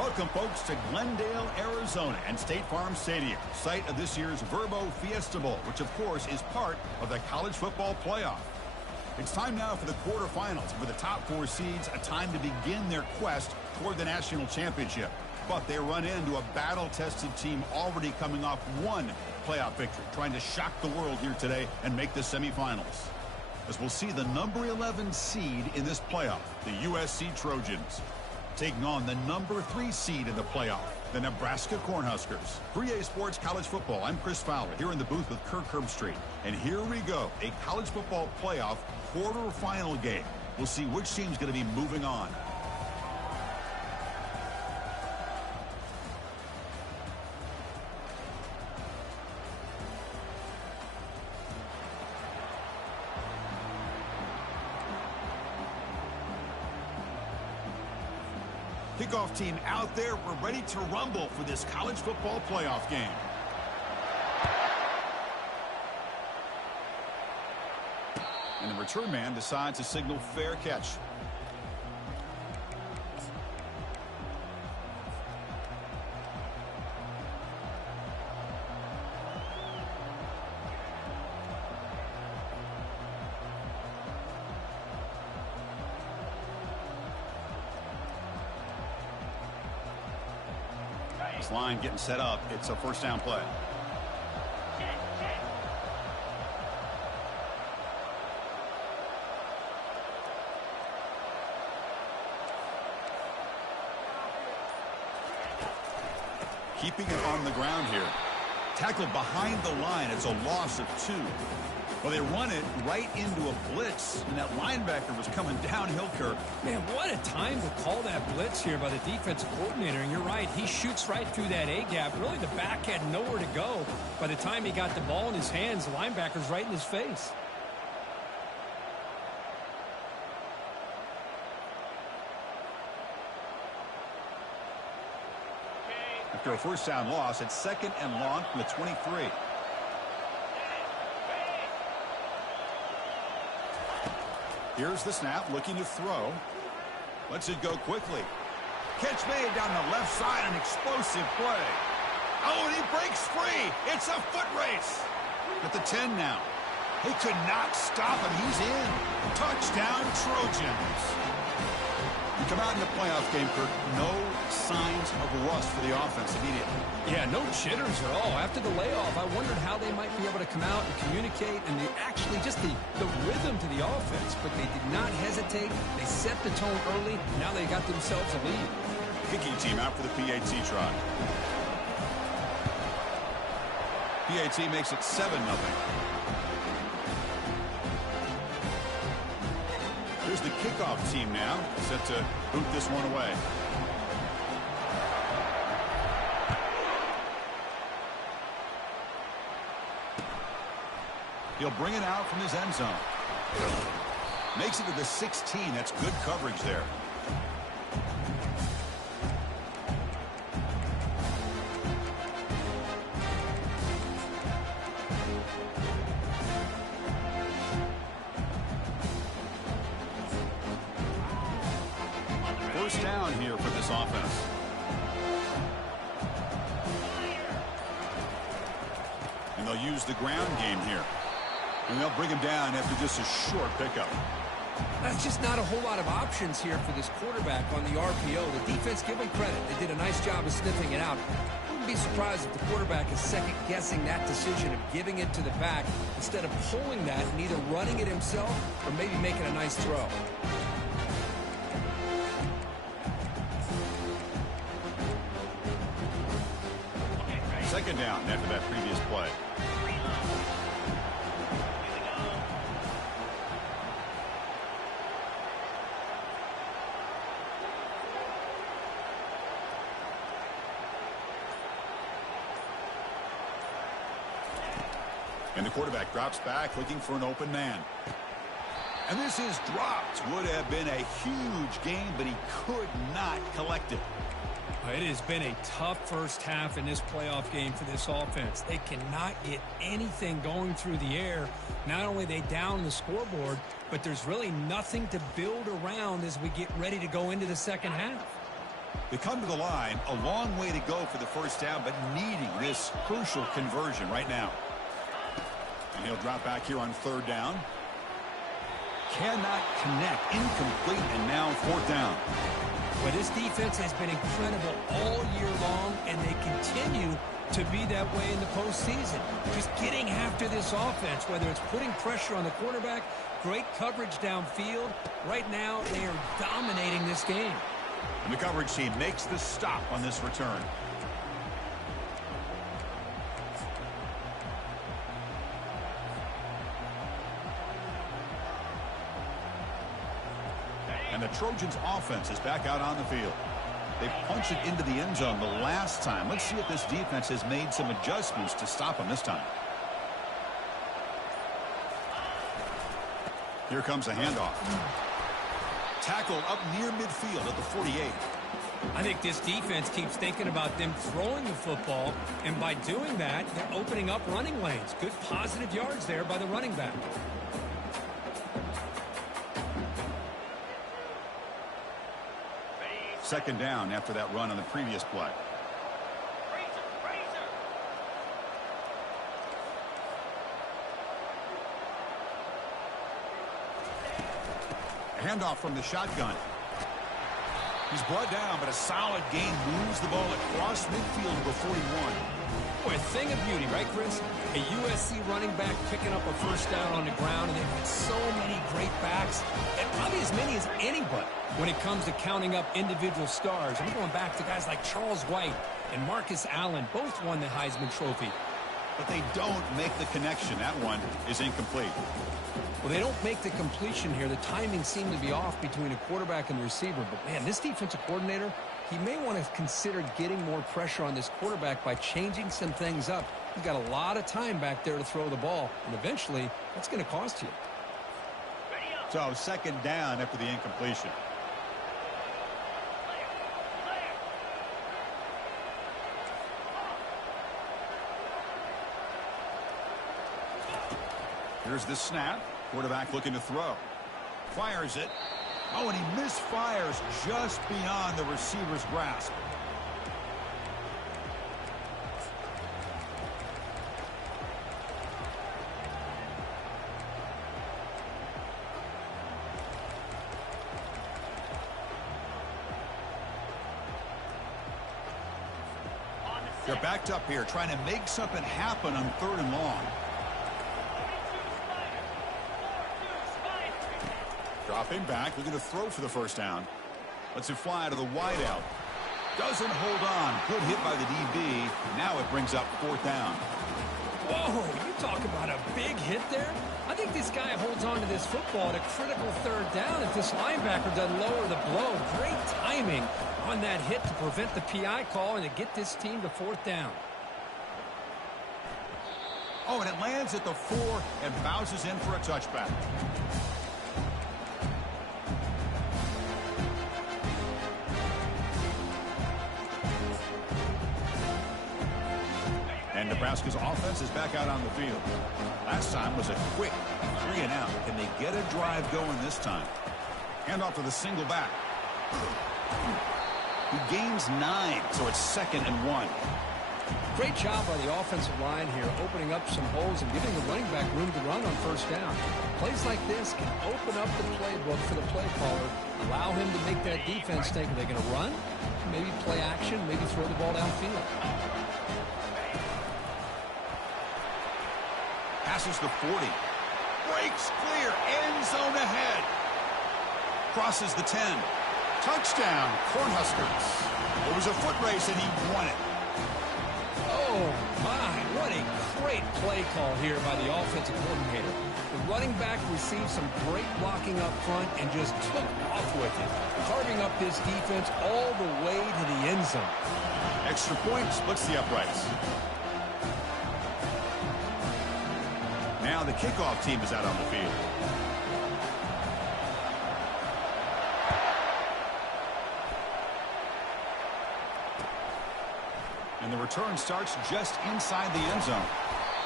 Welcome, folks, to Glendale, Arizona and State Farm Stadium, site of this year's Verbo Fiesta Bowl, which, of course, is part of the college football playoff. It's time now for the quarterfinals. For the top 4 seeds, a time to begin their quest toward the national championship. But they run into a battle-tested team already coming off one playoff victory, trying to shock the world here today and make the semifinals. As we'll see the number 11 seed in this playoff, the USC Trojans, taking on the number 3 seed in the playoff, the Nebraska Cornhuskers. 3A Sports College Football, I'm Chris Fowler, here in the booth with Kirk Herbstreit. And here we go, a college football playoff quarterfinal game. We'll see which team's going to be moving on. Kickoff team out there. We're ready to rumble for this college football playoff game. And the return man decides to signal fair catch. Line getting set up. It's a first down play. Keeping it on the ground here. Tackled behind the line. It's a loss of 2. Well, they run it right into a blitz, and that linebacker was coming downhill, Kirk. Man, what a time to call that blitz here by the defensive coordinator. And you're right, he shoots right through that A-gap. Really, the back had nowhere to go. By the time he got the ball in his hands, the linebacker's right in his face. After a first down loss, it's 2nd and long from the 23. Here's the snap, looking to throw. Lets it go quickly. Catch made down the left side, an explosive play. Oh, and he breaks free. It's a foot race. At the 10 now. He could not stop him. He's in. Touchdown, Trojans. You come out in the playoff game, Kirk, no signs of rust for the offense immediately. Yeah, no jitters at all. After the layoff, I wondered how they might be able to come out and communicate and actually just the rhythm to the offense. But they did not hesitate. They set the tone early. Now they got themselves a lead. Kicking team out for the PAT try. PAT makes it 7-0. Here's the kickoff team now, set to boot this one away. He'll bring it out from his end zone. Makes it to the 16. That's good coverage there. First down here for this offense. And they'll use the ground game here. And they'll bring him down after just a short pickup. That's just not a whole lot of options here for this quarterback on the RPO. The defense, give them credit. They did a nice job of sniffing it out. Wouldn't be surprised if the quarterback is second-guessing that decision of giving it to the back instead of pulling that and either running it himself or maybe making a nice throw. Second down after that previous play. And the quarterback drops back looking for an open man. And this is dropped. Would have been a huge game, but he could not collect it. It has been a tough first half in this playoff game for this offense. They cannot get anything going through the air. Not only are they down the scoreboard, but there's really nothing to build around as we get ready to go into the second half. They come to the line, a long way to go for the first down, but needing this crucial conversion right now. And he'll drop back here on third down. Cannot connect, incomplete, and now fourth down. Well, this defense has been incredible all year long, and they continue to be that way in the postseason. Just getting after this offense, whether it's putting pressure on the quarterback, great coverage downfield. Right now, they are dominating this game. And the coverage team makes the stop on this return. And the Trojans' offense is back out on the field. They punched it into the end zone the last time. Let's see if this defense has made some adjustments to stop them this time. Here comes a handoff. Tackled up near midfield at the 48. I think this defense keeps thinking about them throwing the football, and by doing that, they're opening up running lanes. Good positive yards there by the running back. Second down after that run on the previous play. Handoff from the shotgun. He's brought down, but a solid gain moves the ball across midfield to the 41. Boy, a thing of beauty, right, Chris? A USC running back picking up a first down on the ground, and they've got so many great backs, and probably as many as anybody when it comes to counting up individual stars. I'm going back to guys like Charles White and Marcus Allen. Both won the Heisman Trophy. But they don't make the connection. That one is incomplete. Well, they don't make the completion here. The timing seemed to be off between a quarterback and the receiver. But, man, this defensive coordinator, he may want to consider getting more pressure on this quarterback by changing some things up. You've got a lot of time back there to throw the ball, and eventually that's going to cost you. So second down after the incompletion. Here's the snap. Quarterback looking to throw. Fires it. Oh, and he misfires just beyond the receiver's grasp. They're backed up here, trying to make something happen on third and long. Dropping back, looking to throw for the first down. Lets it fly to the wideout. Doesn't hold on. Good hit by the DB. Now it brings up fourth down. Whoa, you talk about a big hit there. I think this guy holds on to this football at a critical third down if this linebacker doesn't lower the blow. Great timing on that hit to prevent the PI call and to get this team to fourth down. Oh, and it lands at the 4 and bounces in for a touchback. And Nebraska's offense is back out on the field. Last time was a quick 3 and out. Can they get a drive going this time? Handoff to the single back. He gains 9, so it's 2nd and 1. Great job by the offensive line here, opening up some holes and giving the running back room to run on first down. Plays like this can open up the playbook for the play caller, allow him to make that defense think, are they going to run? Maybe play action, maybe throw the ball downfield. Passes the 40. Breaks clear. End zone ahead. Crosses the 10. Touchdown, Cornhuskers. It was a foot race, and he won it. Oh, my. What a great play call here by the offensive coordinator. The running back received some great blocking up front and just took off with it, carving up this defense all the way to the end zone. Extra point splits the uprights. Now the kickoff team is out on the field. And the return starts just inside the end zone.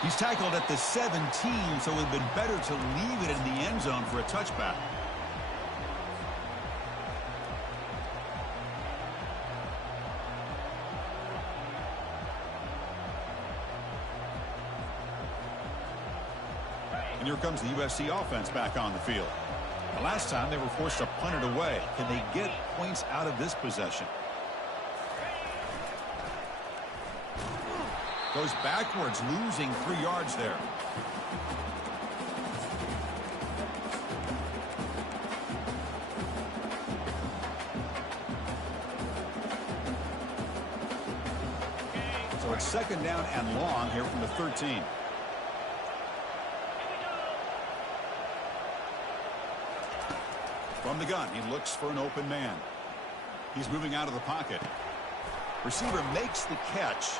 He's tackled at the 17, so it would have been better to leave it in the end zone for a touchback. And here comes the USC offense back on the field. The last time they were forced to punt it away. Can they get points out of this possession? Goes backwards, losing 3 yards there. So it's 2nd down and long here from the 13. From the gun, he looks for an open man. He's moving out of the pocket. Receiver makes the catch.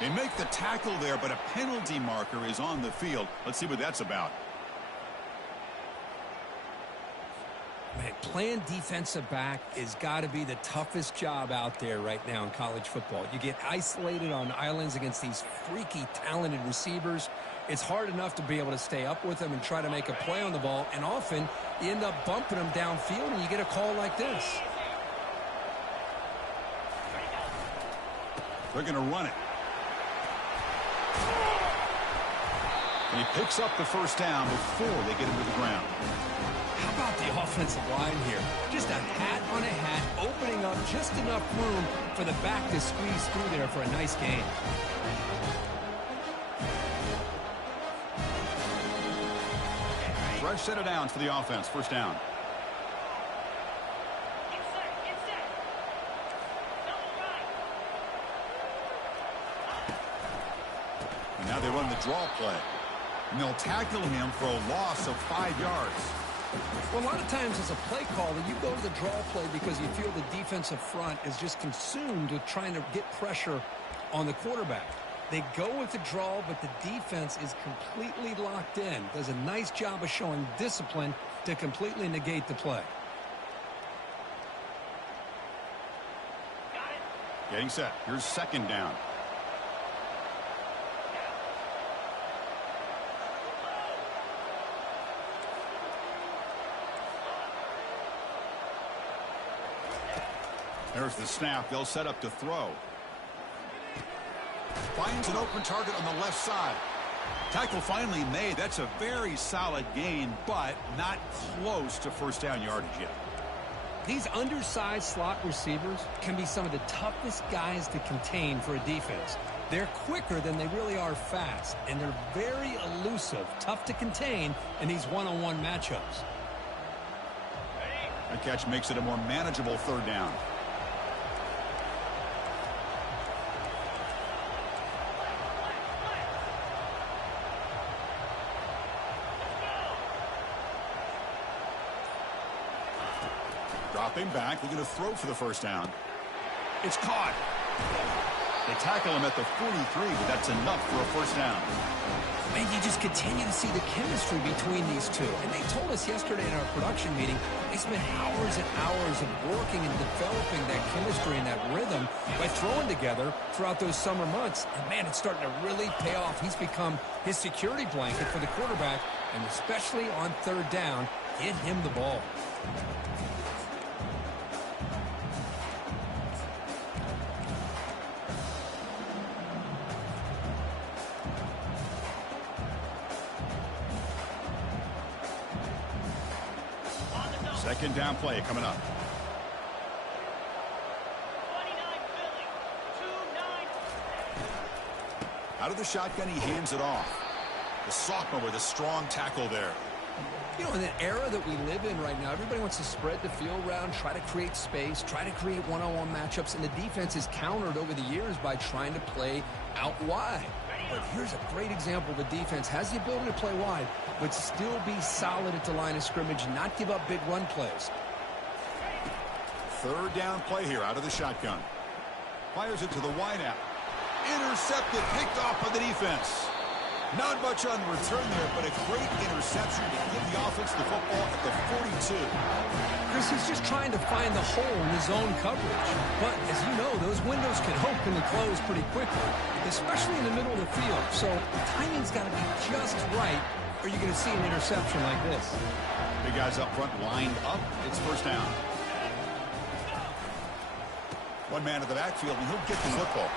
They make the tackle there, but a penalty marker is on the field. Let's see what that's about. Man, playing defensive back has got to be the toughest job out there right now in college football. You get isolated on islands against these freaky, talented receivers. It's hard enough to be able to stay up with them and try to make a play on the ball, and often you end up bumping them downfield and you get a call like this. They're going to run it. And he picks up the 1st down before they get him to the ground. How about the offensive line here? Just a hat on a hat, opening up just enough room for the back to squeeze through there for a nice gain. Fresh set of downs for the offense. 1st down. And now they run the draw play. And they'll tackle him for a loss of 5 yards. Well, a lot of times as a play caller, you go to the draw play because you feel the defensive front is just consumed with trying to get pressure on the quarterback. They go with the draw, but the defense is completely locked in. Does a nice job of showing discipline to completely negate the play. Getting set. Here's 2nd down. There's the snap. They'll set up to throw. Finds an open target on the left side. Tackle finally made. That's a very solid gain, but not close to 1st down yardage yet. These undersized slot receivers can be some of the toughest guys to contain for a defense. They're quicker than they really are fast, and they're very elusive, tough to contain in these one-on-one matchups. That catch makes it a more manageable 3rd down. Dropping back, they're going to throw for the 1st down. It's caught. They tackle him at the 43, but that's enough for a 1st down. Man, you just continue to see the chemistry between these two. And they told us yesterday in our production meeting, they spent hours and hours of working and developing that chemistry and that rhythm by throwing together throughout those summer months. And man, it's starting to really pay off. He's become his security blanket for the quarterback, and especially on 3rd down, get him the ball. Second down play coming up. Out of the shotgun, he hands it off. The sophomore with a strong tackle there. You know, in the era that we live in right now, everybody wants to spread the field around, try to create space, try to create one-on-one matchups, and the defense is countered over the years by trying to play out wide. But here's a great example. The defense has the ability to play wide, but still be solid at the line of scrimmage, not give up big run plays. 3rd down play here out of the shotgun. Fires it to the wideout. Intercepted, picked off by the defense. Not much on return there, but a great interception to give the offense the football at the 42. Chris, he's just trying to find the hole in his zone coverage. But as you know, those windows can open and close pretty quickly, especially in the middle of the field. So timing's got to be just right, or you're going to see an interception like this. Big guys up front lined up. It's 1st down. One man in the backfield, and he'll get the football.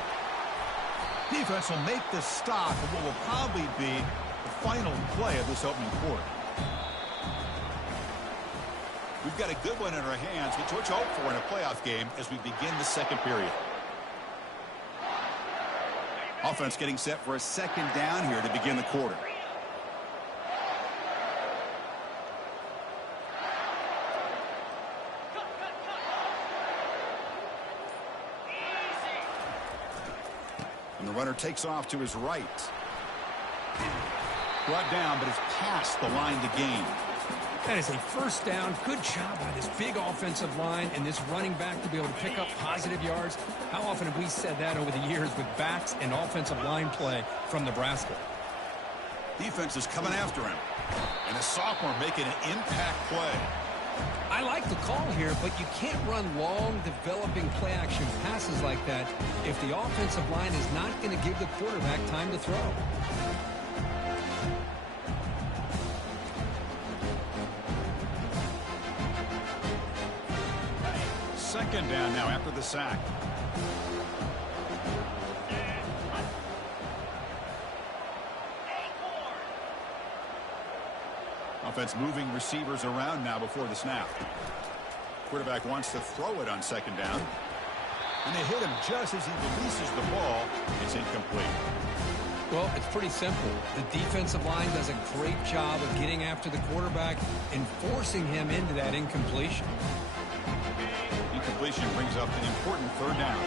Defense will make the stop of what will probably be the final play of this opening quarter. We've got a good one in our hands, which we're to hope for in a playoff game as we begin the second period. Offense getting set for a second down here to begin the quarter. And the runner takes off to his right. Brought down, but it's past the line to gain. That is a first down. Good job by this big offensive line and this running back to be able to pick up positive yards. How often have we said that over the years with backs and offensive line play from Nebraska? Defense is coming after him. And a sophomore making an impact play. I like the call here, but you can't run long, developing play-action passes like that if the offensive line is not going to give the quarterback time to throw. Second down now after the sack. Offense moving receivers around now before the snap. Quarterback wants to throw it on second down. And they hit him just as he releases the ball. It's incomplete. Well, it's pretty simple. The defensive line does a great job of getting after the quarterback and forcing him into that incompletion. Incompletion brings up an important third down.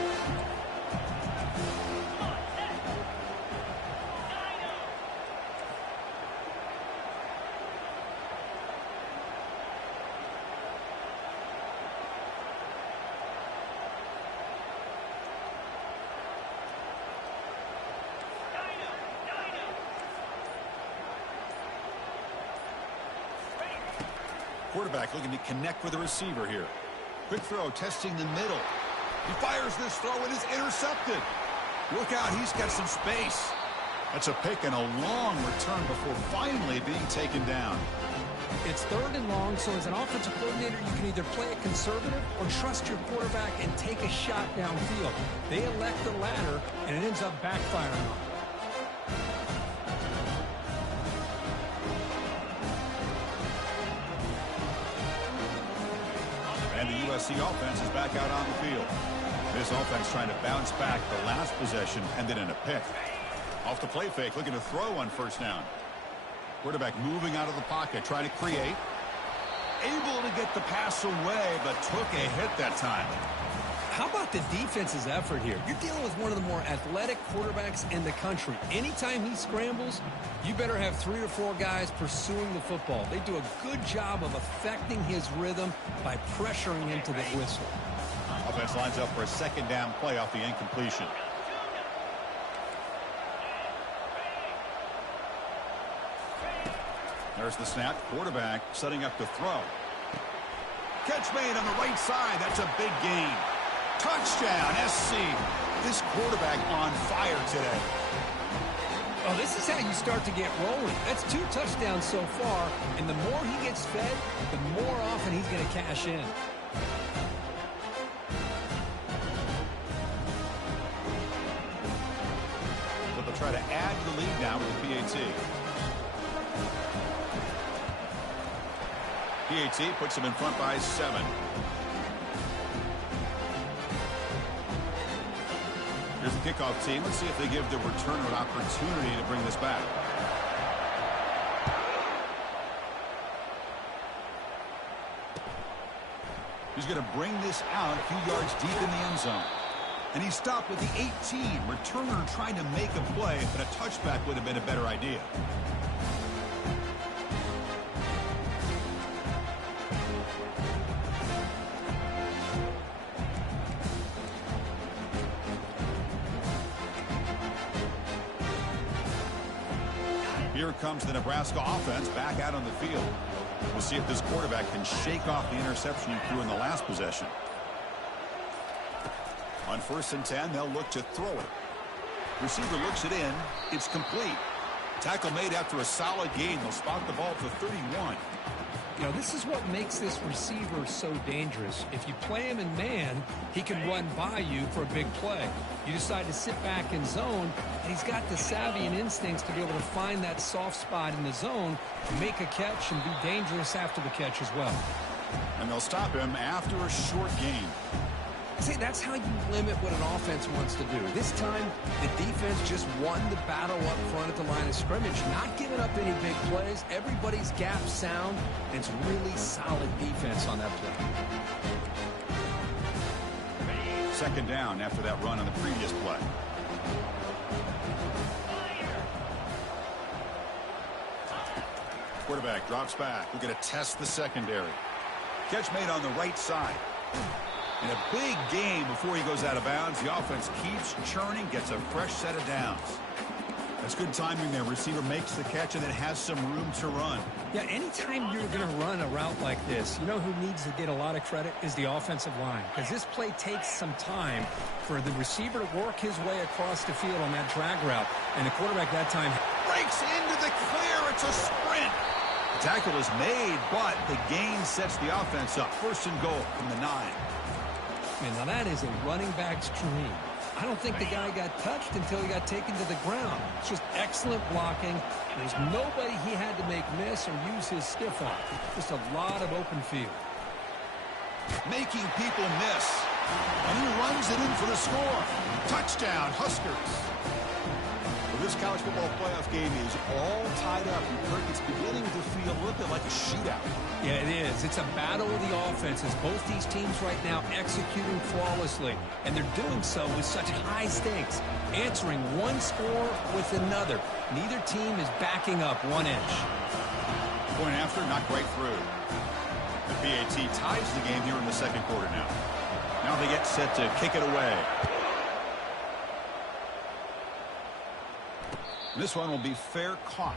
Quarterback looking to connect with the receiver here. Quick throw, testing the middle. He fires this throw and is intercepted. Look out, he's got some space. That's a pick and a long return before finally being taken down. It's third and long, so as an offensive coordinator, you can either play it conservative or trust your quarterback and take a shot downfield. They elect the latter, and it ends up backfiring on them. And the USC offense is back out on the field. This offense trying to bounce back the last possession, ended in a pick. Off the play fake, looking to throw on first down. Quarterback moving out of the pocket, trying to create. Able to get the pass away, but took a hit that time. How about the defense's effort here? You're dealing with one of the more athletic quarterbacks in the country. Anytime he scrambles, you better have 3 or 4 guys pursuing the football. They do a good job of affecting his rhythm by pressuring him to the whistle. Offense lines up for a second down play off the incompletion. There's the snap. Quarterback setting up to throw. Catch made on the right side. That's a big gain. Touchdown, SC. This quarterback on fire today. Oh, this is how you start to get rolling. That's 2 touchdowns so far, and the more he gets fed, the more often he's going to cash in. So they'll try to add to the lead now with the PAT. PAT puts them in front by 7. Here's the kickoff team. Let's see if they give the returner an opportunity to bring this back. He's going to bring this out a few yards deep in the end zone. And he stopped with the 18. Returner trying to make a play, but a touchback would have been a better idea. Here comes the Nebraska offense back out on the field. We'll see if this quarterback can shake off the interception he threw in the last possession. On 1st and 10, they'll look to throw it. Receiver looks it in. It's complete. Tackle made after a solid gain. They'll spot the ball to 31. You know, this is what makes this receiver so dangerous. If you play him in man, he can run by you for a big play. You decide to sit back in zone, and he's got the savvy and instincts to be able to find that soft spot in the zone, make a catch, and be dangerous after the catch as well. And they'll stop him after a short gain. See, that's how you limit what an offense wants to do. This time, the defense just won the battle up front at the line of scrimmage, not giving up any big plays. Everybody's gap sound, and it's really solid defense on that play. Second down after that run on the previous play. Quarterback drops back. We're going to test the secondary. Catch made on the right side. And a big gain before he goes out of bounds. The offense keeps churning, gets a fresh set of downs. That's good timing there. Receiver makes the catch and then has some room to run. Yeah, anytime you're going to run a route like this, you know who needs to get a lot of credit is the offensive line. Because this play takes some time for the receiver to work his way across the field on that drag route. And the quarterback that time breaks into the clear. It's a sprint. The tackle is made, but the gain sets the offense up. First and goal from the 9. And now that is a running back's dream. I don't think the guy got touched until he got taken to the ground. It's just excellent blocking. There's nobody he had to make miss or use his stiff arm. Just a lot of open field. Making people miss. And he runs it in for the score. Touchdown, Huskers. Well, this college football playoff game is all tied up. It's beginning to feel a little bit like a shootout. Yeah, it is. It's a battle of the offenses. Both these teams right now executing flawlessly. And they're doing so with such high stakes. Answering one score with another. Neither team is backing up 1 inch. Point after, not quite through. The BAT ties the game here in the second quarter now. Now they get set to kick it away. This one will be fair caught.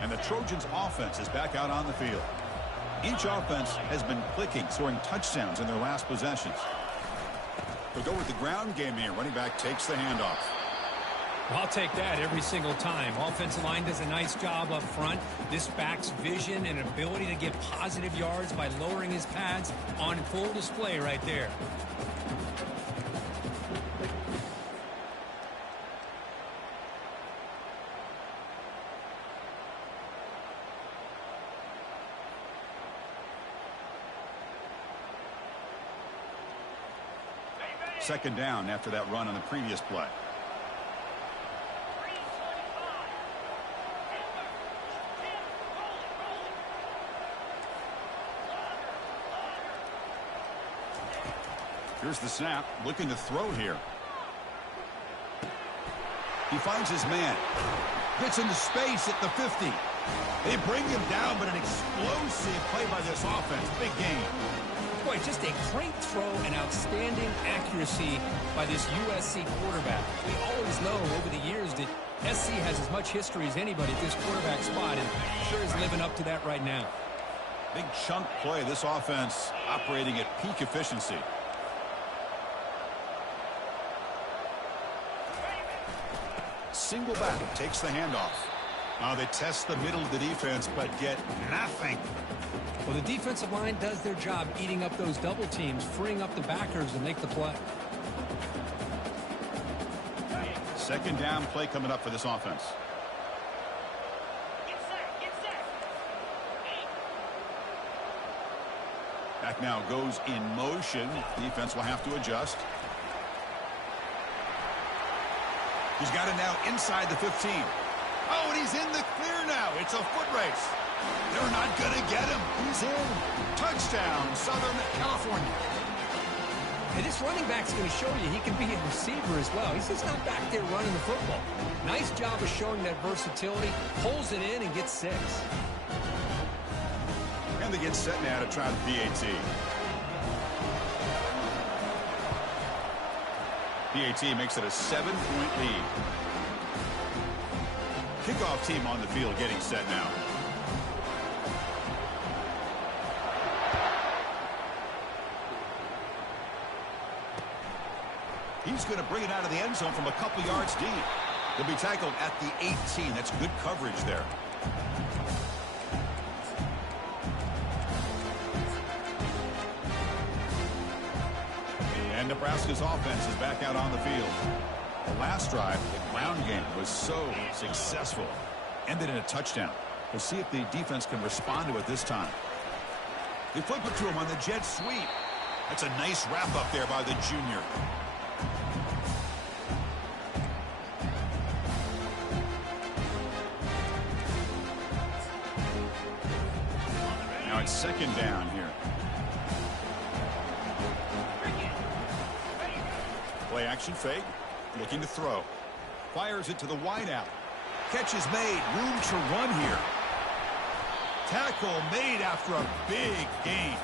And the Trojans' offense is back out on the field. Each offense has been clicking, scoring touchdowns in their last possessions. They'll go with the ground game here. Running back takes the handoff. Well, I'll take that every single time. Offensive line does a nice job up front. This back's vision and ability to get positive yards by lowering his pads on full display right there. Second down after that run on the previous play. Here's the snap, looking to throw here. He finds his man. Gets into space at the 50. They bring him down, but an explosive play by this offense. Big game. Boy, just a great throw and outstanding accuracy by this USC quarterback. We always know over the years that SC has as much history as anybody at this quarterback spot, and sure is living up to that right now. Big chunk play. This offense operating at peak efficiency. Single back takes the handoff. Now they test the middle of the defense, but get nothing. Well, the defensive line does their job eating up those double teams, freeing up the backers to make the play. Second down play coming up for this offense. Back now goes in motion. Defense will have to adjust. He's got it now inside the 15. Oh, and he's in the clear now. It's a foot race. They're not going to get him. He's in. Touchdown, Southern California. And this running back's going to show you he can be a receiver as well. He's just not back there running the football. Nice job of showing that versatility. Pulls it in and gets 6. And they get set now to try the BAT. BAT makes it a 7-point lead. Kickoff team on the field getting set now. He's going to bring it out of the end zone from a couple yards deep. He'll be tackled at the 18. That's good coverage there. And Nebraska's offense is back out on the field. The last drive, the ground game, was so successful. Ended in a touchdown. We'll see if the defense can respond to it this time. They flip it to him on the jet sweep. That's a nice wrap up there by the junior. Now it's second down here. Play action fake. Looking to throw. Fires it to the wideout. Catch is made. Room to run here. Tackle made after a big gain.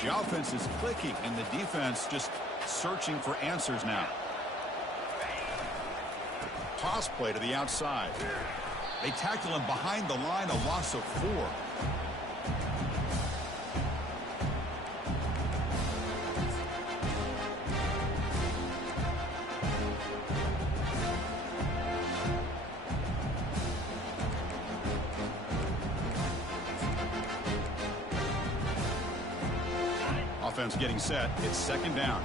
The offense is clicking, and the defense just searching for answers now. Toss play to the outside. They tackle him behind the line, a loss of 4. Offense getting set. It's second down.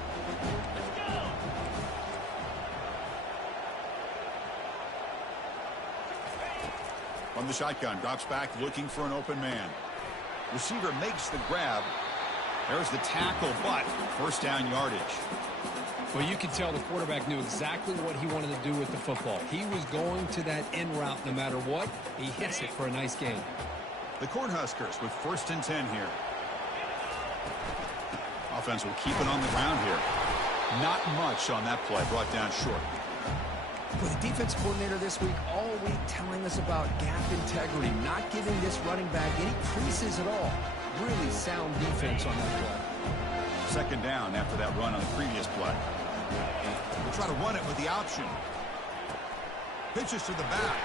From the shotgun, drops back looking for an open man. Receiver makes the grab. There's the tackle, but first down yardage. Well, you can tell the quarterback knew exactly what he wanted to do with the football. He was going to that end route no matter what. He hits it for a nice gain. The Cornhuskers with first and 10 here. Offense will keep it on the ground here. Not much on that play, brought down short. Well, the defense coordinator this week, all week telling us about gap integrity, not giving this running back any creases at all. Really sound defense on that play. Second down after that run on the previous play. We'll try to run it with the option. Pitches to the back.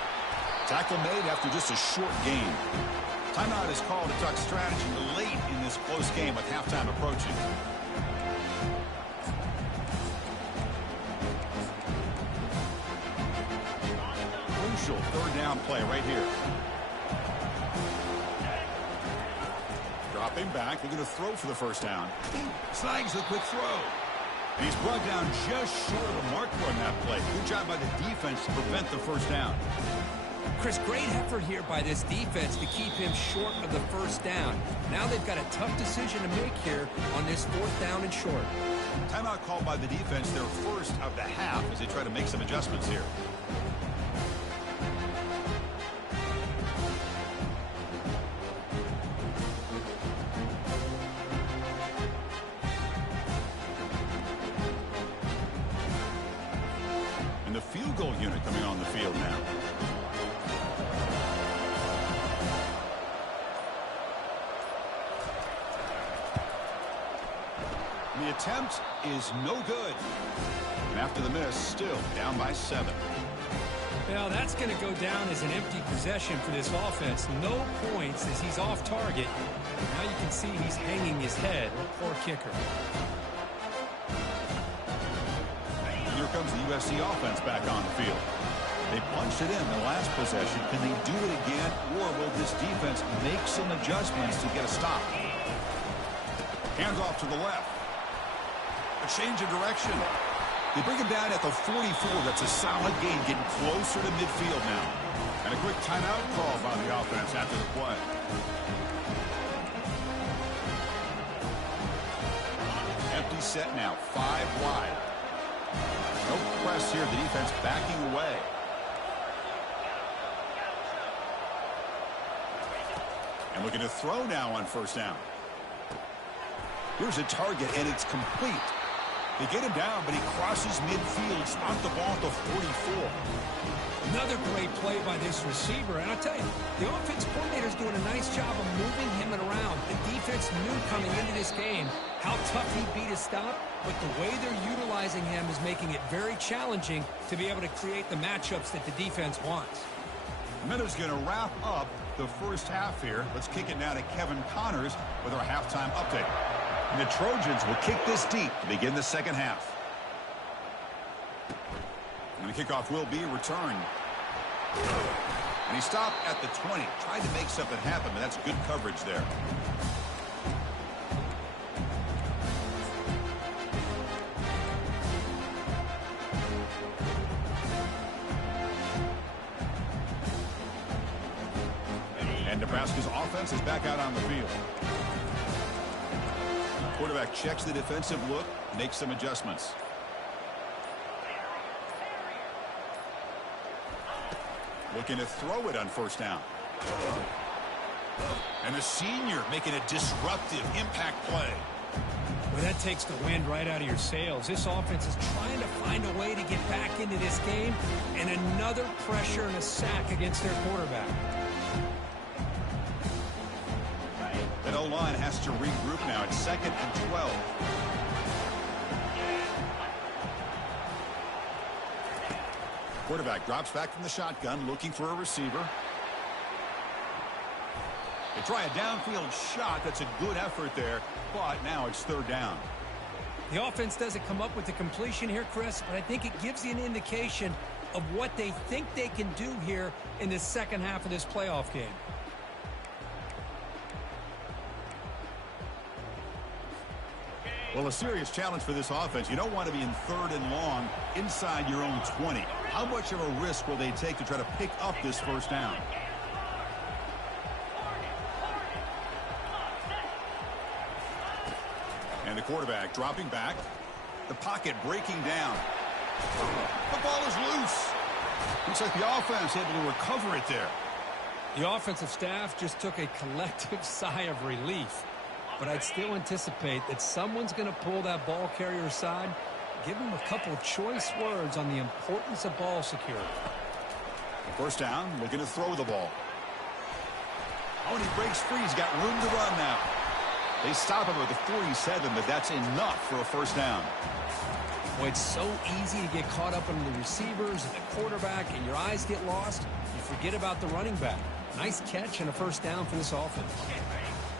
Tackle made after just a short gain. Timeout is called to talk strategy late in this close game with halftime approaching. Crucial third down play right here. Dropping back. They're going to throw for the first down. Snags the quick throw. And he's brought down just short of the marker on that play. Good job by the defense to prevent the first down. Chris, great effort here by this defense to keep him short of the first down. Now they've got a tough decision to make here on this fourth down and short. Timeout called by the defense, their first of the half, as they try to make some adjustments here. And the field goal unit coming on the field now. The attempt is no good. And after the miss, still down by 7. Well, that's going to go down as an empty possession for this offense. No points as he's off target. Now you can see he's hanging his head. Poor kicker. Here comes the USC offense back on the field. They punched it in the last possession. Can they do it again, or will this defense make some adjustments to get a stop? Hands off to the left. A change of direction. They bring him down at the 44. That's a solid gain, getting closer to midfield now. And a quick timeout call by the offense after the play. Empty set now, 5 wide. No press here, the defense backing away. And looking to throw now on first down. Here's a target, and it's complete. They get him down, but he crosses midfield, spot the ball at the 44. Another great play by this receiver. And I'll tell you, the offense coordinator's doing a nice job of moving him around. The defense knew coming into this game how tough he'd be to stop, but the way they're utilizing him is making it very challenging to be able to create the matchups that the defense wants. Minutes going to wrap up the first half here. Let's kick it now to Kevin Connors with our halftime update. And the Trojans will kick this deep to begin the second half. And the kickoff will be returned. And he stopped at the 20. Tried to make something happen, but that's good coverage there. And Nebraska's offense is back out on the field. Quarterback checks the defensive look, makes some adjustments. Looking to throw it on first down. And the senior making a disruptive impact play. Well, that takes the wind right out of your sails. This offense is trying to find a way to get back into this game, and another pressure and a sack against their quarterback. That O-line has to regroup now. It's 2nd and 12. Quarterback drops back from the shotgun, looking for a receiver. They try a downfield shot. That's a good effort there, but now it's 3rd down. The offense doesn't come up with the completion here, Chris, but I think it gives you an indication of what they think they can do here in the second half of this playoff game. Well, a serious challenge for this offense. You don't want to be in 3rd and long inside your own 20. How much of a risk will they take to try to pick up this first down? And the quarterback dropping back. The pocket breaking down. The ball is loose. Looks like the offense able to recover it there. The offensive staff just took a collective sigh of relief. But I'd still anticipate that someone's going to pull that ball carrier aside, give him a couple of choice words on the importance of ball security. First down, looking to throw the ball. Oh, and he breaks free. He's got room to run now. They stop him at the 47, but that's enough for a first down. Boy, it's so easy to get caught up in the receivers and the quarterback, and your eyes get lost. You forget about the running back. Nice catch and a first down for this offense.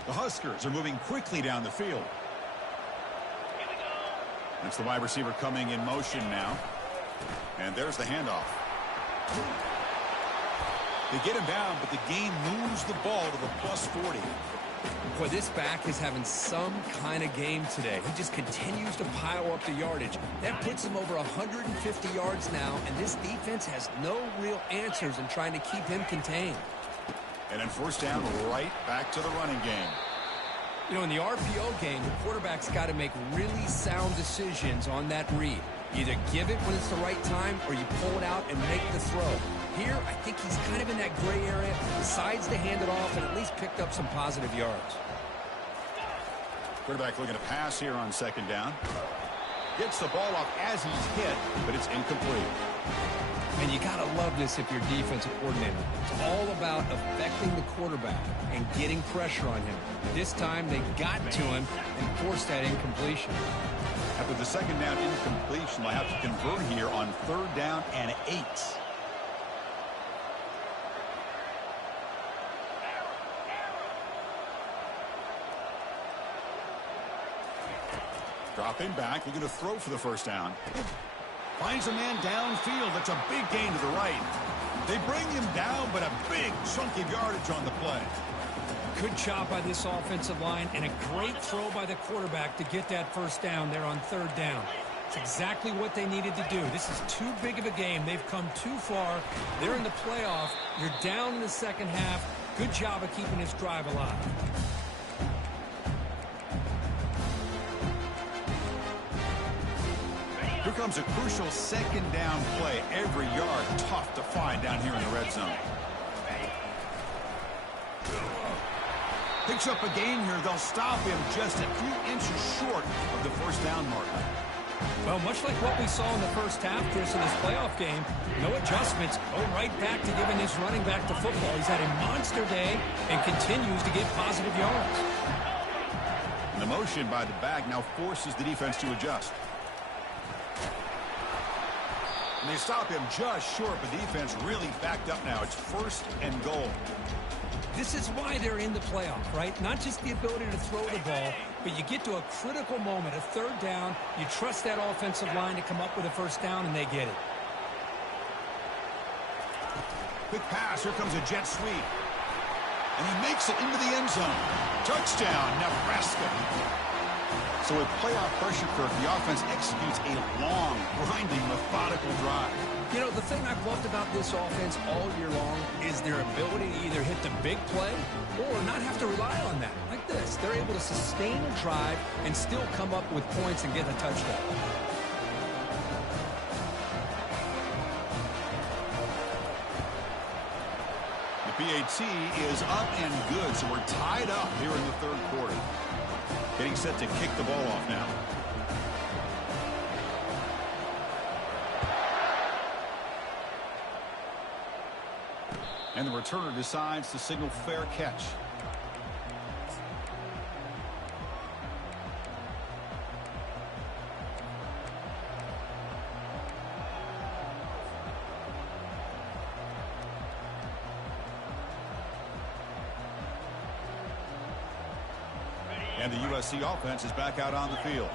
The Huskers are moving quickly down the field. That's the wide receiver coming in motion now. And there's the handoff. They get him down, but the game moves the ball to the +40. Boy, this back is having some kind of game today. He just continues to pile up the yardage. That puts him over 150 yards now, and this defense has no real answers in trying to keep him contained. And then first down, right back to the running game. You know, in the RPO game, the quarterback's got to make really sound decisions on that read. Either give it when it's the right time or you pull it out and make the throw. Here, I think he's kind of in that gray area, decides to hand it off and at least picked up some positive yards. Quarterback looking to pass here on 2nd down. Gets the ball off as he's hit, but it's incomplete. And you got to love this if you're defensive coordinator. It's all about affecting the quarterback and getting pressure on him. This time they got to him and forced that incompletion. After the 2nd down incompletion, they'll have to convert here on 3rd down and 8. Dropping back, looking to throw for the first down. Finds a man downfield. That's a big gain to the right. They bring him down, but a big chunk of yardage on the play. Good job by this offensive line and a great throw by the quarterback to get that first down there on 3rd down. It's exactly what they needed to do. This is too big of a game. They've come too far. They're in the playoff. You're down in the second half. Good job of keeping this drive alive. Here comes a crucial 2nd down play. Every yard tough to find down here in the red zone. Picks up a gain here. They'll stop him just a few inches short of the first down marker. Well, much like what we saw in the first half, Chris, in this playoff game, no adjustments. Go right back to giving this running back to football. He's had a monster day and continues to get positive yards. And the motion by the back now forces the defense to adjust. And they stop him just short, but the defense really backed up now. It's 1st and goal. This is why they're in the playoff, right? Not just the ability to throw the ball, but you get to a critical moment, a 3rd down. You trust that offensive line to come up with a 1st down, and they get it. Quick pass. Here comes a jet sweep. And he makes it into the end zone. Touchdown, Nebraska. So with playoff pressure, Kirk, the offense executes a long, grinding, methodical drive. You know, the thing I've loved about this offense all year long is their ability to either hit the big play or not have to rely on that. Like this, they're able to sustain a drive and still come up with points and get a touchdown. The PAT is up and good, so we're tied up here in the 3rd quarter. Getting set to kick the ball off now. And the returner decides to signal fair catch. And the USC offense is back out on the field.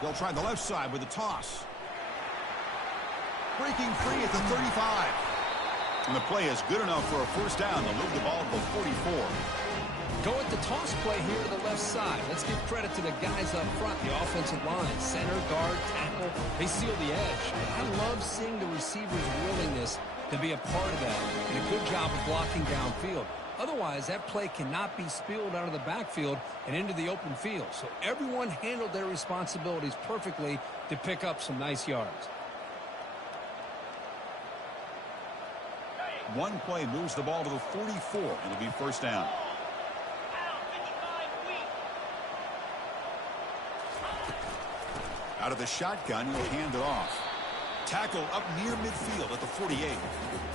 They'll try the left side with a toss. Breaking free at the 35. And the play is good enough for a 1st down. They'll move the ball to the 44. Go at the toss play here to the left side. Let's give credit to the guys up front, the offensive line. Center, guard, tackle, they seal the edge. I love seeing the receivers' willingness to be a part of that and a good job of blocking downfield. Otherwise, that play cannot be spilled out of the backfield and into the open field. So everyone handled their responsibilities perfectly to pick up some nice yards. One play moves the ball to the 44. It'll be 1st down. Out of the shotgun, he'll hand it off. Tackle up near midfield at the 48.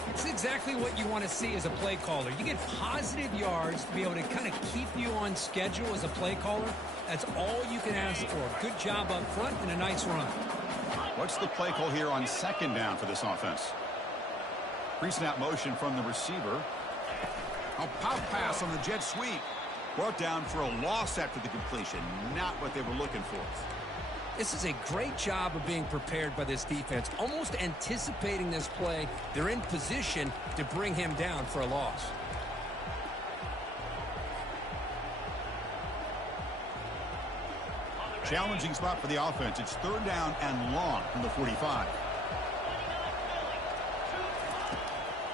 It's exactly what you want to see as a play caller. You get positive yards to be able to kind of keep you on schedule as a play caller. That's all you can ask for. Good job up front and a nice run. What's the play call here on 2nd down for this offense? Pre-snap motion from the receiver. A pop pass on the jet sweep. Brought down for a loss after the completion. Not what they were looking for. This is a great job of being prepared by this defense, almost anticipating this play. They're in position to bring him down for a loss. Challenging spot for the offense. It's 3rd down and long from the 45.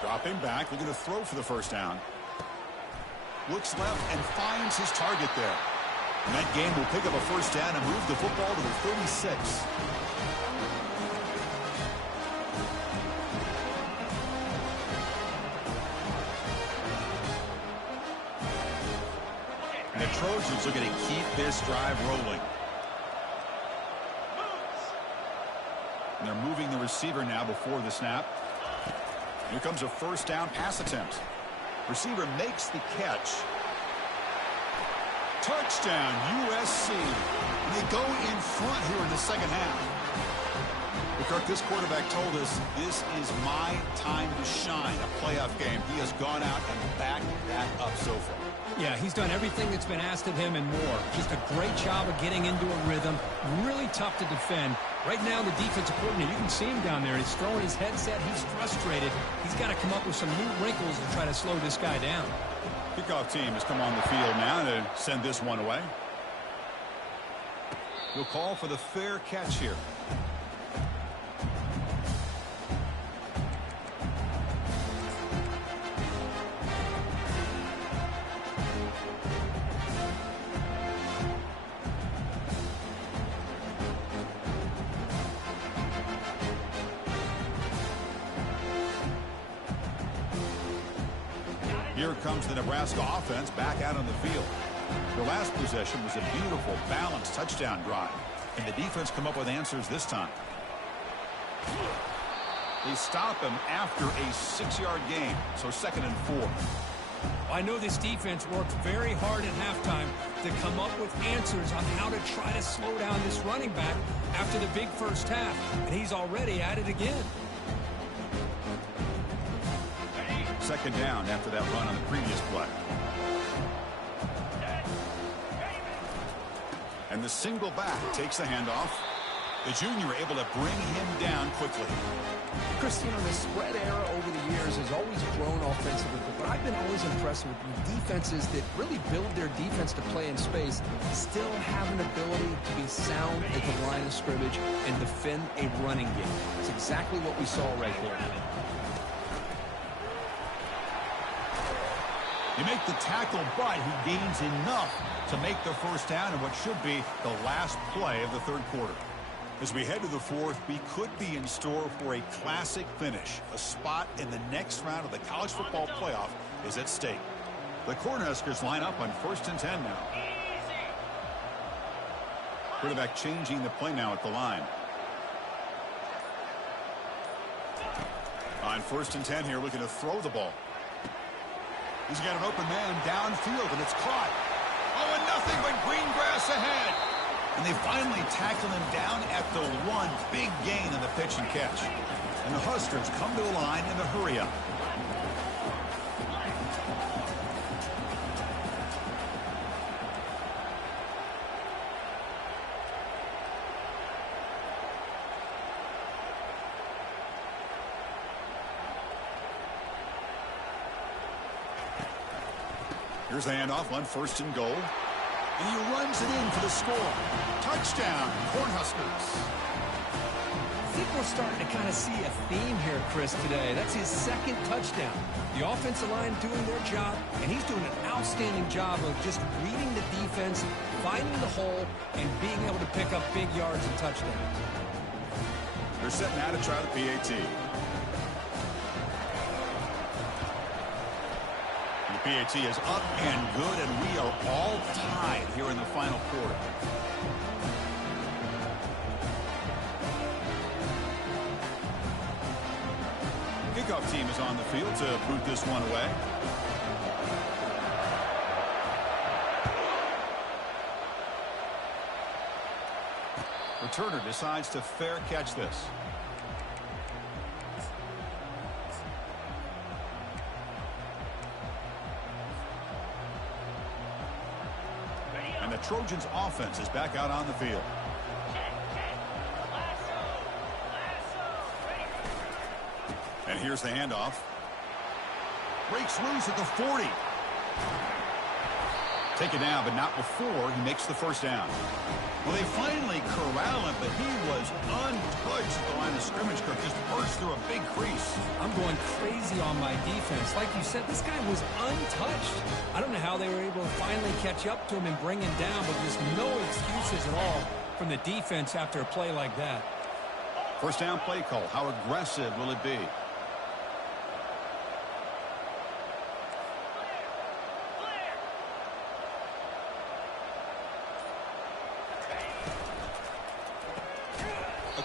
Dropping back, looking to throw for the 1st down. Looks left and finds his target there. And that game will pick up a 1st down and move the football to the 36. And the Trojans are going to keep this drive rolling. And they're moving the receiver now before the snap. Here comes a 1st down pass attempt. Receiver makes the catch. Touchdown, USC. And they go in front here in the 2nd half. But Kirk, this quarterback told us this is my time to shine, a playoff game. He has gone out and backed that up so far. Yeah, he's done everything that's been asked of him and more. Just a great job of getting into a rhythm. Really tough to defend. Right now, the defensive coordinator, you can see him down there. He's throwing his headset. He's frustrated. He's got to come up with some new wrinkles to try to slow this guy down. Kickoff team has come on the field now to send this one away. He'll call for the fair catch here. Here comes the Nebraska offense back out on the field. Their last possession was a beautiful, balanced touchdown drive. And the defense come up with answers this time. They stop him after a 6-yard gain, so 2nd and 4. I know this defense worked very hard at halftime to come up with answers on how to try to slow down this running back after the big first half, and he's already at it again. 2nd down after that run on the previous play. And the single back takes the handoff. The junior able to bring him down quickly. Chris, you know, the spread era over the years has always grown offensively, but I've been always impressed with defenses that really build their defense to play in space, still have an ability to be sound at the line of scrimmage and defend a running game. It's exactly what we saw right there. You make the tackle, but he gains enough to make the first down in what should be the last play of the 3rd quarter. As we head to the 4th, we could be in store for a classic finish. A spot in the next round of the college football playoff is at stake. The Cornhuskers line up on 1st and 10 now. Quarterback changing the play now at the line. On 1st and 10 here, looking to throw the ball. He's got an open man downfield, and it's caught. Oh, and nothing but green grass ahead. And they finally tackle him down at the 1. Big gain in the pitch and catch. And the Huskers come to the line in the hurry-up. Here's the handoff on 1st and goal. And he runs it in for the score. Touchdown, Cornhuskers. I think we're starting to kind of see a theme here, Chris, today. That's his 2nd touchdown. The offensive line doing their job, and he's doing an outstanding job of just reading the defense, finding the hole, and being able to pick up big yards and touchdowns. They're setting out to try the PAT. PAT is up and good, and we are all tied here in the final quarter. Kickoff team is on the field to boot this one away. Returner decides to fair catch this. And the Trojans' offense is back out on the field. And here's the handoff. Breaks loose at the 40. Taken down, but not before he makes the first down. Well, they finally corral him, but he was untouched at the line of scrimmage. Kirk just burst through a big crease. I'm going crazy on my defense. Like you said, this guy was untouched. I don't know how they were able to finally catch up to him and bring him down, but just no excuses at all from the defense after a play like that. First down play call. How aggressive will it be?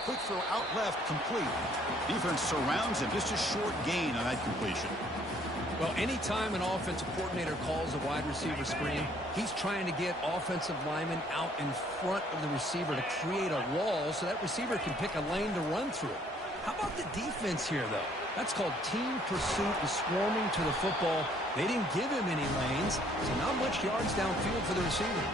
Quick throw out left, complete. Defense surrounds him. Just a short gain on that completion. Well, anytime an offensive coordinator calls a wide receiver screen, he's trying to get offensive linemen out in front of the receiver to create a wall so that receiver can pick a lane to run through. How about the defense here, though? That's called team pursuit and swarming to the football. They didn't give him any lanes, so not much yards downfield for the receiver.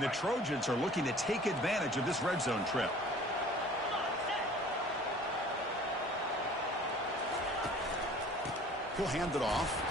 The Trojans are looking to take advantage of this red zone trip. He'll hand it off.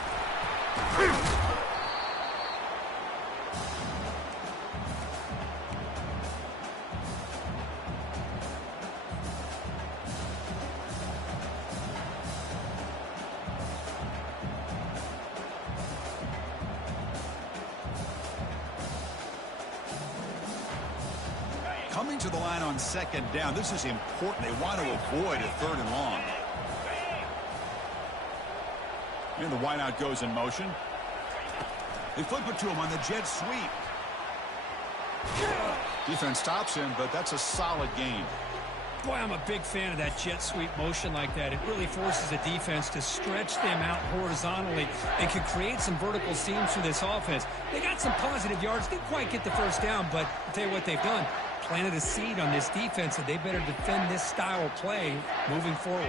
Coming to the line on second down. This is important. They want to avoid a third and long. And the wideout goes in motion. They flip it to him on the jet sweep. Defense stops him, but that's a solid gain. Boy, I'm a big fan of that jet sweep motion like that. It really forces the defense to stretch them out horizontally and can create some vertical seams for this offense. They got some positive yards. Didn't quite get the first down, but I'll tell you what they've done. Planted a seed on this defense, and they better defend this style of play moving forward.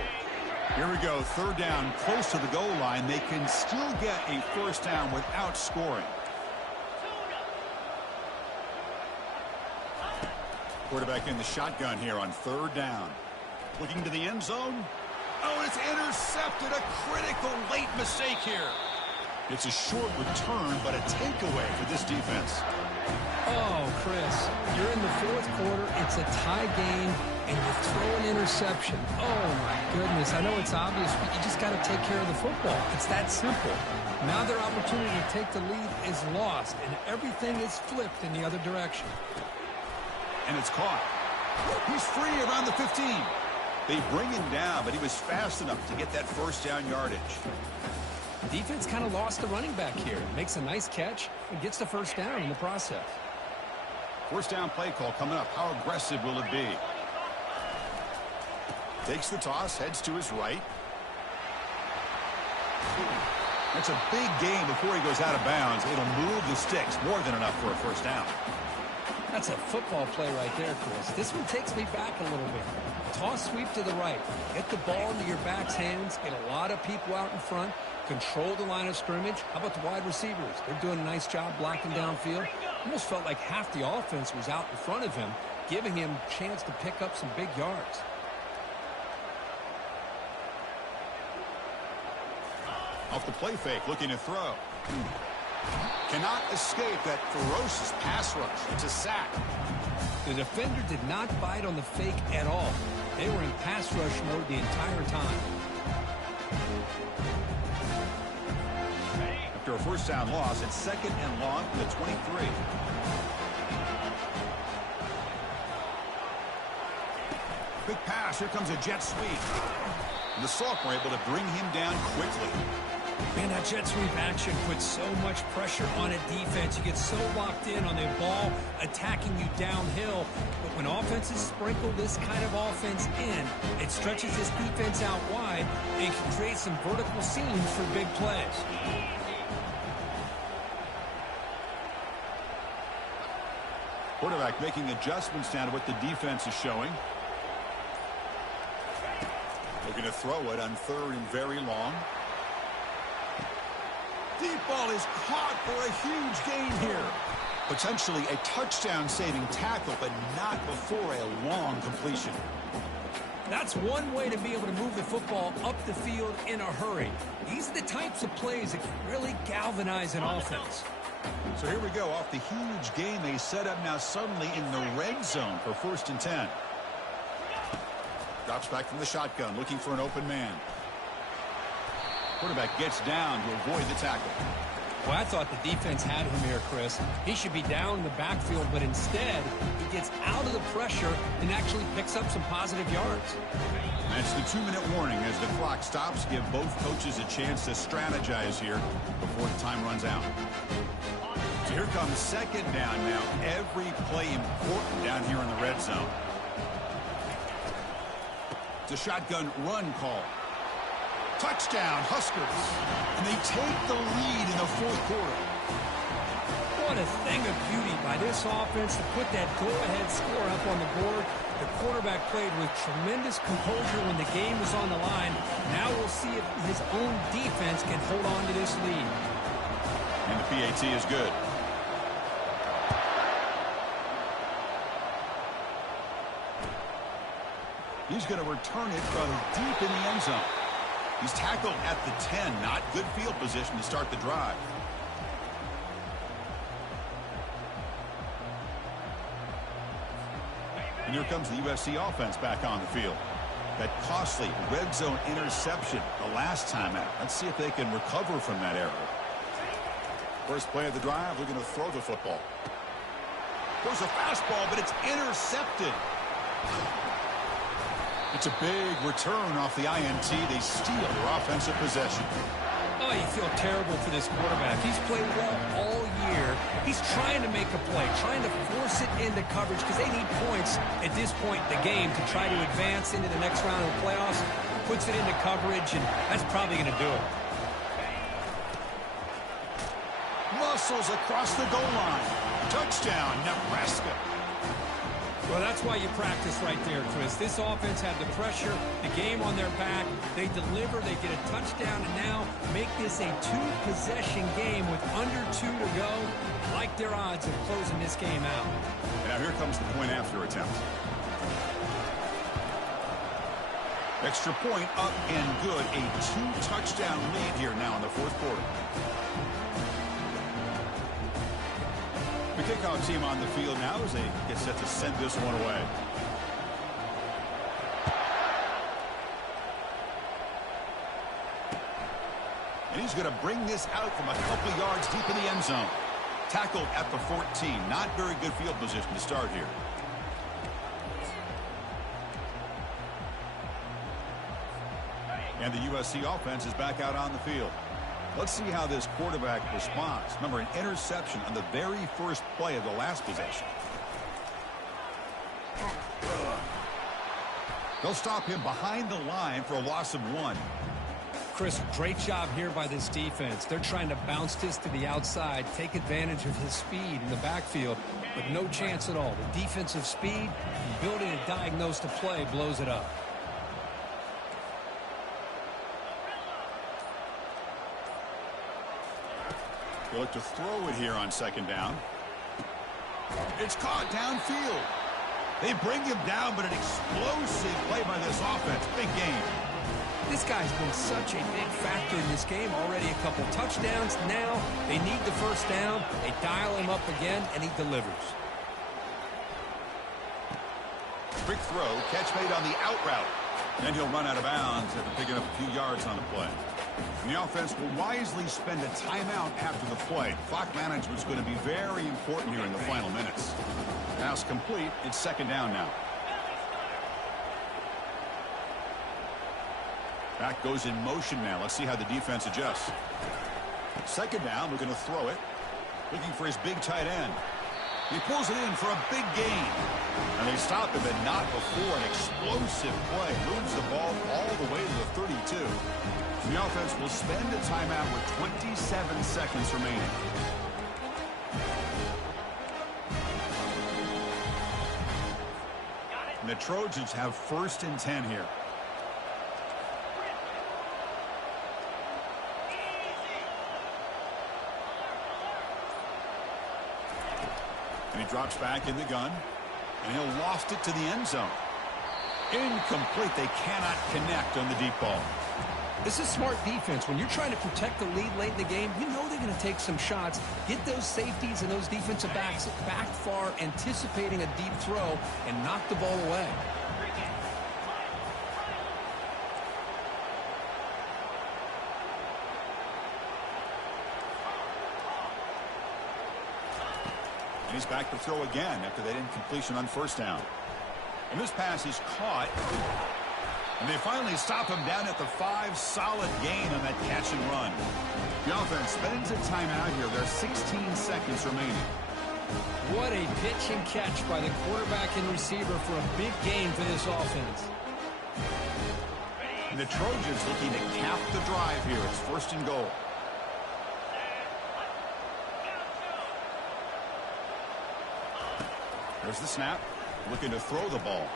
Here we go. Third down, close to the goal line. They can still get a first down without scoring. Quarterback in the shotgun here on third down. Looking to the end zone. Oh, it's intercepted. A critical late mistake here. It's a short return, but a takeaway for this defense. Oh, Chris, you're in the fourth quarter. It's a tie game, and you throw an interception. Oh, my goodness. I know it's obvious, but you just got to take care of the football. It's that simple. Now their opportunity to take the lead is lost, and everything is flipped in the other direction. And it's caught. He's free around the 15. They bring him down, but he was fast enough to get that first down yardage. The defense kind of lost the running back here. Makes a nice catch and gets the first down in the process. First down play call coming up. How aggressive will it be? Takes the toss, heads to his right. That's a big gain before he goes out of bounds. It'll move the sticks, more than enough for a first down. That's a football play right there, Chris. This one takes me back a little bit. Toss sweep to the right. Get the ball into your back's hands. Get a lot of people out in front. Control the line of scrimmage. How about the wide receivers? They're doing a nice job blocking downfield. Almost felt like half the offense was out in front of him, giving him a chance to pick up some big yards. Off the play fake, looking to throw. Cannot escape that ferocious pass rush. It's a sack. The defender did not bite on the fake at all. They were in pass rush mode the entire time. After a first down loss, it's second and long from the 23. Quick pass. Here comes a jet sweep. And the sophomore able to bring him down quickly. Man, that jet sweep action puts so much pressure on a defense. You get so locked in on the ball attacking you downhill. But when offenses sprinkle this kind of offense in, it stretches this defense out wide and can create some vertical seams for big plays. Quarterback making adjustments down to what the defense is showing. Looking to throw it on third and very long. Deep ball is caught for a huge gain here. Potentially a touchdown-saving tackle, but not before a long completion. That's one way to be able to move the football up the field in a hurry. These are the types of plays that can really galvanize an offense. So here we go. Off the huge gain they set up now suddenly in the red zone for 1st and 10. Drops back from the shotgun, looking for an open man. Quarterback gets down to avoid the tackle. Well, I thought the defense had him here, Chris. He should be down in the backfield, but instead, he gets out of the pressure and actually picks up some positive yards. That's the 2-minute warning as the clock stops. Give both coaches a chance to strategize here before the time runs out. So here comes second down now. Every play important down here in the red zone. It's a shotgun run call. Touchdown, Huskers. And they take the lead in the fourth quarter. What a thing of beauty by this offense to put that go-ahead score up on the board. The quarterback played with tremendous composure when the game was on the line. Now we'll see if his own defense can hold on to this lead. And the PAT is good. He's going to return it from deep in the end zone. He's tackled at the 10. Not good field position to start the drive. And here comes the USC offense back on the field. That costly red zone interception the last time out. Let's see if they can recover from that error. First play of the drive, looking to throw the football. There's a fastball, but it's intercepted. It's a big return off the INT. They steal their offensive possession. Oh, you feel terrible for this quarterback. He's played well all year. He's trying to make a play, trying to force it into coverage because they need points at this point in the game to try to advance into the next round of the playoffs. Puts it into coverage, and that's probably going to do it. Muscles across the goal line. Touchdown, Nebraska. Well, that's why you practice right there, Chris. This offense had the pressure, the game on their back. They deliver, they get a touchdown, and now make this a two-possession game with under 2 to go. Like their odds of closing this game out. And now here comes the point-after attempt. Extra point up and good. A 2-touchdown lead here now in the fourth quarter. The kickoff team on the field now as they get set to send this one away. And he's going to bring this out from a couple yards deep in the end zone. Tackled at the 14. Not very good field position to start here. And the USC offense is back out on the field. Let's see how this quarterback responds. Remember, an interception on the very first play of the last possession. They'll stop him behind the line for a loss of 1. Chris, great job here by this defense. They're trying to bounce this to the outside, take advantage of his speed in the backfield, but no chance at all. The defensive speed, the ability to diagnose the play blows it up. They look to throw it here on second down. It's caught downfield. They bring him down, but an explosive play by this offense. Big game. This guy's been such a big factor in this game. Already a couple touchdowns. Now they need the first down. They dial him up again, and he delivers. Quick throw. Catch made on the out route. Then he'll run out of bounds after picking up a few yards on the play. And the offense will wisely spend a timeout after the play. Clock management is going to be very important here in the final minutes. Pass complete. It's second down now. Back goes in motion now. Let's see how the defense adjusts. Second down. We're going to throw it. Looking for his big tight end. He pulls it in for a big gain. And they stop him, but not before an explosive play. Moves the ball all the way to the 32. And the offense will spend a timeout with 27 seconds remaining. And the Trojans have first and 10 here. And he drops back in the gun. And he'll loft it to the end zone. Incomplete. They cannot connect on the deep ball. This is smart defense. When you're trying to protect the lead late in the game, you know they're going to take some shots. Get those safeties and those defensive backs back far, anticipating a deep throw, and knock the ball away. And he's back to throw again after that incompletion on first down. And this pass is caught. And they finally stop him down at the 5. Solid gain on that catch and run. The offense spends a timeout here. There's 16 seconds remaining. What a pitch and catch by the quarterback and receiver for a big gain for this offense. And the Trojans looking to cap the drive here. It's first and goal. There's the snap. Looking to throw the ball.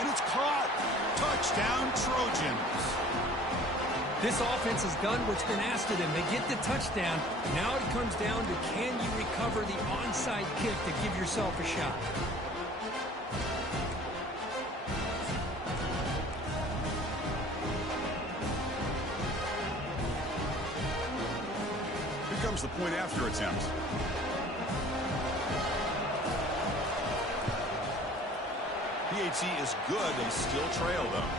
And it's caught. Touchdown, Trojans. This offense has done what's been asked of them. They get the touchdown. Now it comes down to, can you recover the onside kick to give yourself a shot? Here comes the point after attempt. PAT is good. They still trail, though.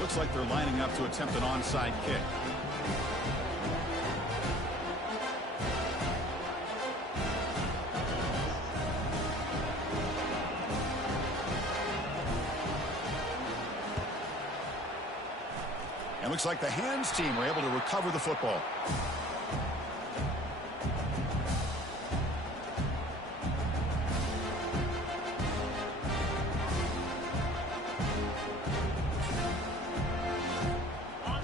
Looks like they're lining up to attempt an onside kick. And looks like the hands team were able to recover the football.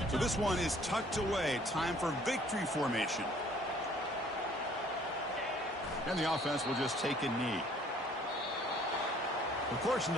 So this one is tucked away. Time for victory formation. And the offense will just take a knee. Of course, in the